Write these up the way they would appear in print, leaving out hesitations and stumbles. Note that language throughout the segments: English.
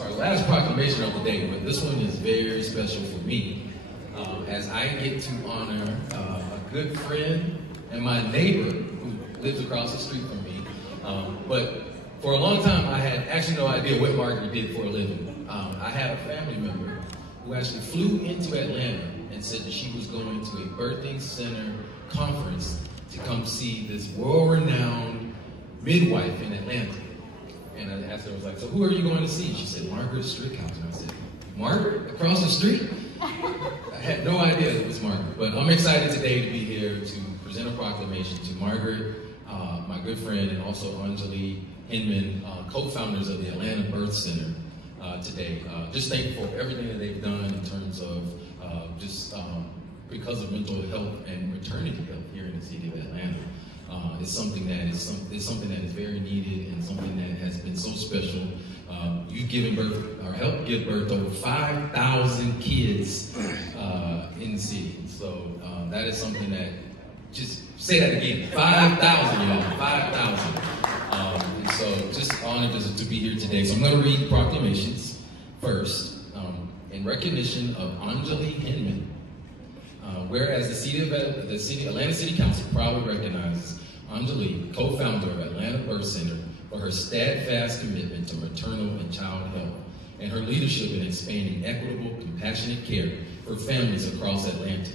our last proclamation of the day, but this one is very special for me, as I get to honor a good friend and my neighbor who lives across the street from me. But for a long time, I had actually no idea what Margaret did for a living. I had a family member who actually flew into Atlanta and said that she was going to a birthing center conference to come see this world-renowned midwife in Atlanta. And I asked her, I was like, so who are you going to see? She said, Margaret Strickhouse. And I said, Margaret? Across the street? I had no idea it was Margaret. But I'm excited today to be here to present a proclamation to Margaret, my good friend, and also Anjali Hinman, co-founders of the Atlanta Birth Center today. Just thankful for everything that they've done in terms of because of mental health and maternity health here in the city of Atlanta. It's something that is very needed and something that has been so special. You've given birth, or helped give birth to over 5,000 kids in the city. So that is something that, just say that again, 5,000, y'all, 5,000. And so just honored to be here today. So I'm going to read proclamations first. In recognition of Anjali Hinman, whereas the Atlanta City Council proudly recognizes Anjali, co-founder of Atlanta Birth Center, for her steadfast commitment to maternal and child health and her leadership in expanding equitable, compassionate care for families across Atlanta.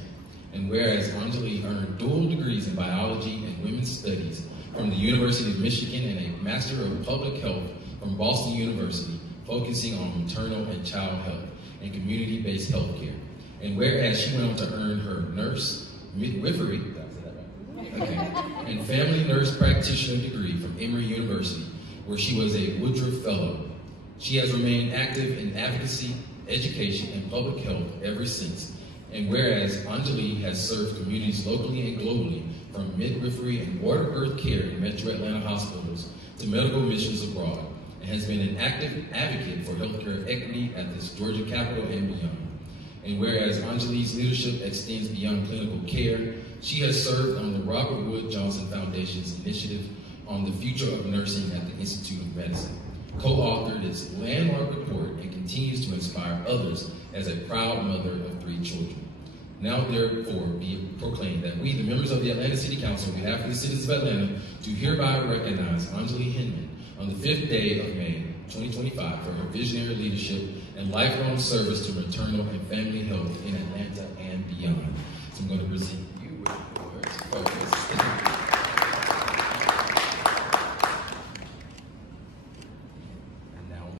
And whereas Anjali earned dual degrees in biology and women's studies from the University of Michigan and a Master of Public Health from Boston University, focusing on maternal and child health and community-based health care. And whereas she went on to earn her nurse midwifery, and family nurse practitioner degree from Emory University, where she was a Woodruff Fellow. She has remained active in advocacy, education, and public health ever since. And whereas Anjali has served communities locally and globally, from midwifery and water birth care in Metro Atlanta hospitals to medical missions abroad, and has been an active advocate for healthcare equity at this Georgia Capitol and beyond. And whereas Anjali's leadership extends beyond clinical care, she has served on the Robert Wood Johnson Foundation's initiative on the future of nursing at the Institute of Medicine, co-authored its landmark report, and continues to inspire others as a proud mother of 3 children. Now therefore be proclaimed that we, the members of the Atlanta City Council, on behalf of the citizens of Atlanta, do hereby recognize Anjali Hinman on the 5th day of May 2025 for her visionary leadership and lifelong service to maternal and family health in Atlanta and beyond. So I'm going to present you with the words.